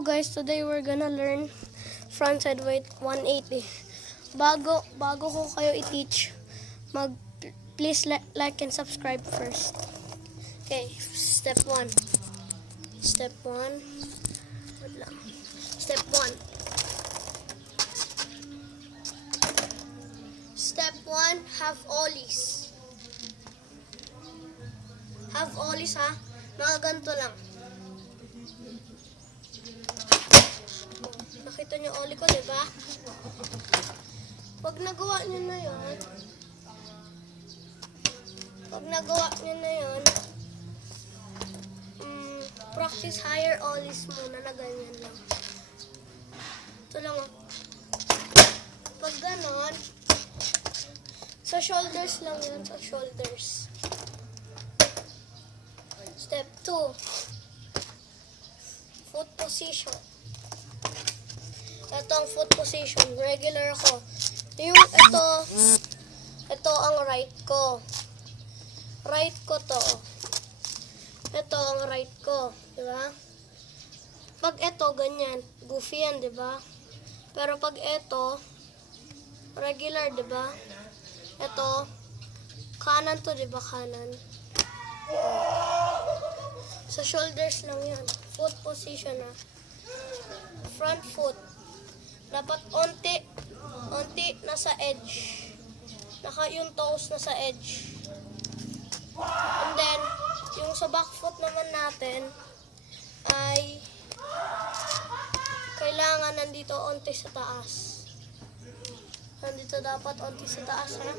Hello guys, today we're gonna learn frontside weight 180. Bago ko kayo i-teach, please like and subscribe first. Okay, step 1. Step 1. Wait lang. Step 1. Step 1, have ollies. Have ollies ha. Mga ganito lang. Nakita niyo ollie ko, di ba? Pag nagawa niyo na 'yon, practice higher ollies muna na ganyan lang. Ito lang oh. Pag ganon, sa shoulders lang yan, sa shoulders. Step 2, foot position. Ito ang foot position, regular ko. Yung ito ang right ko. Right ko to. Ito ang right ko, di ba? Pag ito ganyan, goofy yan, di ba? Pero pag ito regular, di ba? Ito kanan to, di ba? Kanan. Sa shoulders lang yan. Foot position na. Front foot. Dapat onti nasa edge. Yung toes nasa edge. And then, yung sa back foot naman natin ay kailangan nandito onti sa taas. Nandito dapat onti sa taas, ha?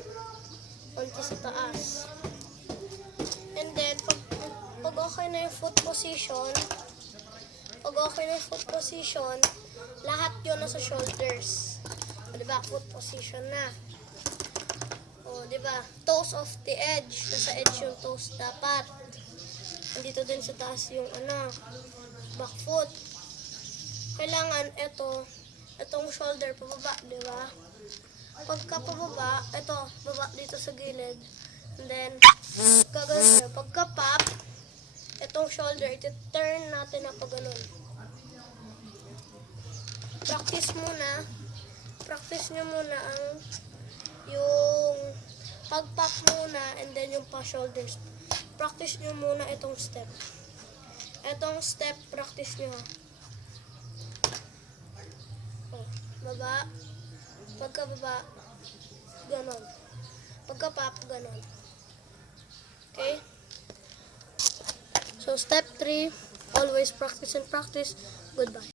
Onti sa taas. And then, pag okay na yung foot position, lahat yun nasa shoulders. O, diba? Foot position na. O, diba? Toes of the edge. Nasa edge yung toes dapat. Nandito din sa taas yung back foot. Kailangan itong shoulder pababa, diba? Pagka pababa, baba dito sa gilid. And then, gagawin tayo. Pagka pop, itong shoulder, iti-turn natin na pag ganun. Practice nyo muna yung pag-pop muna and then yung pa-shoulders. Practice nyo muna itong step. Itong step, practice nyo. Oh, baba. Pagka-baba, ganon. Pagka-pop, ganon. Okay? So, step 3, always practice and practice. Goodbye.